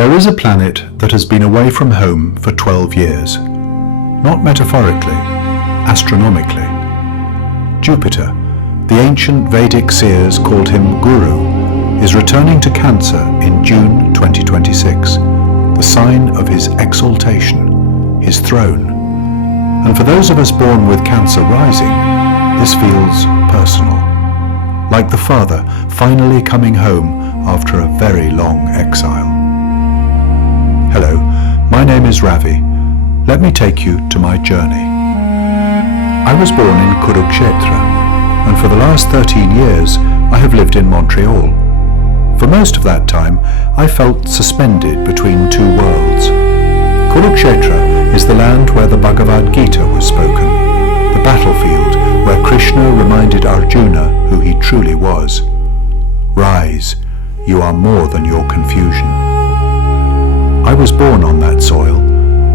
There is a planet that has been away from home for 12 years. Not metaphorically, astronomically. Jupiter, the ancient Vedic seers called him Guru, is returning to Cancer in June 2026, the sign of his exaltation, his throne. And for those of us born with Cancer rising, this feels personal, like the father finally coming home after a very long exile. Hello, my name is Ravi. Let me take you to my journey. I was born in Kurukshetra, and for the last 13 years I have lived in Montreal. For most of that time I felt suspended between two worlds. Kurukshetra is the land where the Bhagavad Gita was spoken, the battlefield where Krishna reminded Arjuna who he truly was. Rise, you are more than your confusion. I was born on that soil,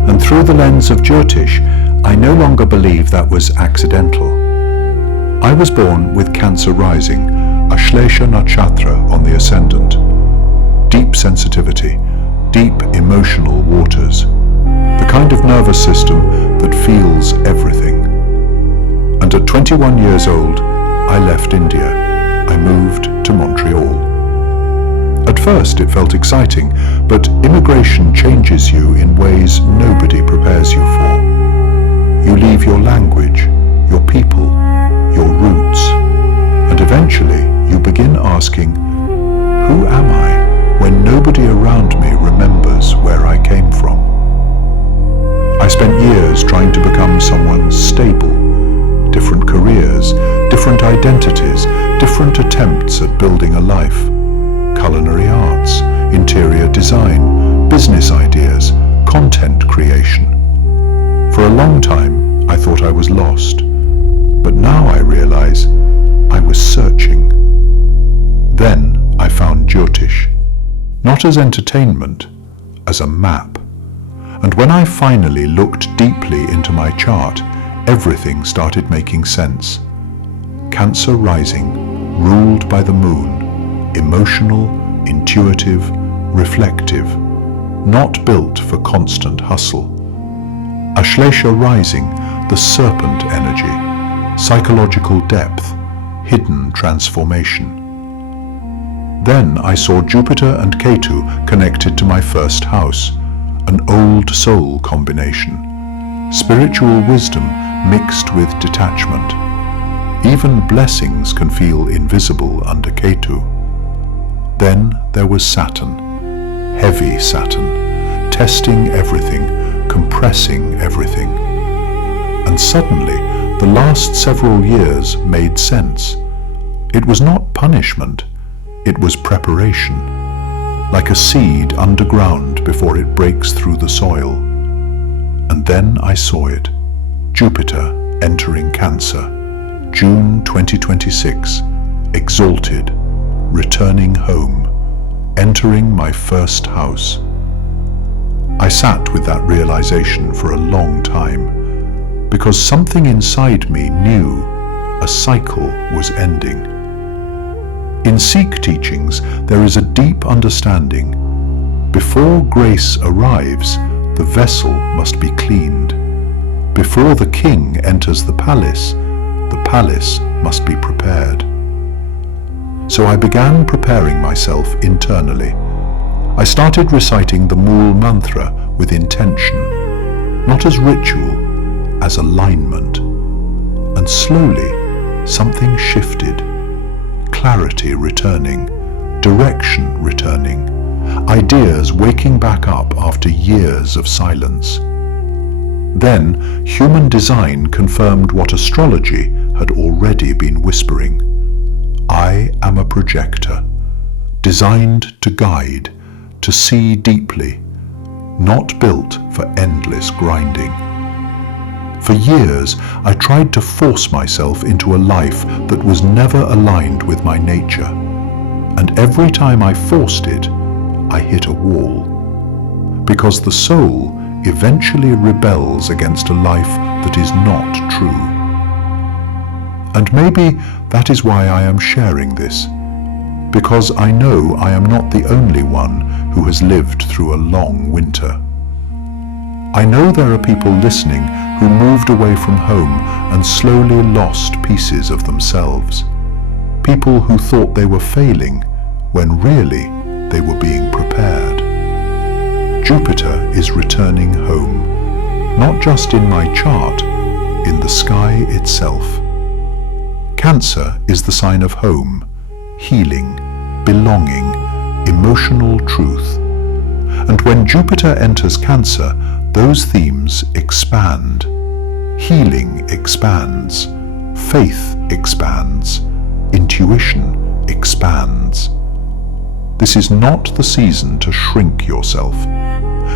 and through the lens of Jyotish, I no longer believe that was accidental. I was born with Cancer rising, Ashlesha nakshatra on the Ascendant. Deep sensitivity, deep emotional waters, the kind of nervous system that feels everything. And at 21 years old, I left India. I moved to Montreal. At first it felt exciting, but immigration changes you in ways nobody prepares you for. You leave your language, your people, your roots, and eventually you begin asking, who am I when nobody around me remembers where I came from? I spent years trying to become someone stable, different careers, different identities, different attempts at building a life. Culinary arts, interior design, business ideas, content creation. For a long time, I thought I was lost, but now I realize I was searching. Then I found Jyotish, not as entertainment, as a map. And when I finally looked deeply into my chart, everything started making sense. Cancer rising, ruled by the moon, emotional, intuitive, reflective, not built for constant hustle. Ashlesha rising, the serpent energy, psychological depth, hidden transformation. Then I saw Jupiter and Ketu connected to my first house, an old soul combination, spiritual wisdom mixed with detachment. Even blessings can feel invisible under Ketu. Then there was Saturn, heavy Saturn, testing everything, compressing everything. And suddenly, the last several years made sense. It was not punishment, it was preparation, like a seed underground before it breaks through the soil. And then I saw it, Jupiter entering Cancer, June 2026, exalted, returning home, entering my first house. I sat with that realization for a long time, because something inside me knew a cycle was ending. In Sikh teachings, there is a deep understanding. Before grace arrives, the vessel must be cleaned. Before the king enters the palace must be prepared. So I began preparing myself internally. I started reciting the Mool mantra with intention, not as ritual, as alignment. And slowly, something shifted. Clarity returning, direction returning, ideas waking back up after years of silence. Then, human design confirmed what astrology had already been whispering. I am a projector, designed to guide, to see deeply, not built for endless grinding. For years, I tried to force myself into a life that was never aligned with my nature, and every time I forced it, I hit a wall. Because the soul eventually rebels against a life that is not true. And maybe that is why I am sharing this, because I know I am not the only one who has lived through a long winter. I know there are people listening who moved away from home and slowly lost pieces of themselves. People who thought they were failing when really they were being prepared. Jupiter is returning home, not just in my chart, in the sky itself. Cancer is the sign of home, healing, belonging, emotional truth. And when Jupiter enters Cancer, those themes expand. Healing expands, faith expands, intuition expands. This is not the season to shrink yourself.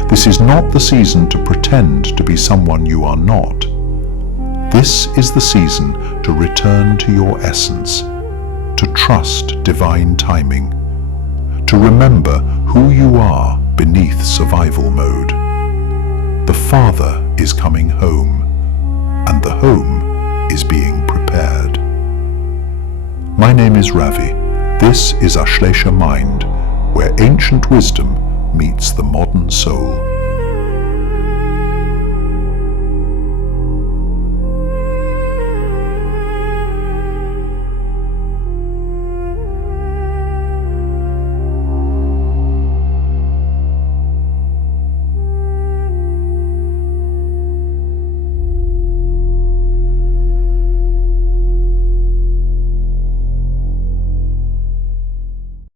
This is not the season to pretend to be someone you are not. This is the season to return to your essence, to trust divine timing, to remember who you are beneath survival mode. The Father is coming home, and the home is being prepared. My name is Ravi. This is Ashlesha Mind, where ancient wisdom meets the modern soul.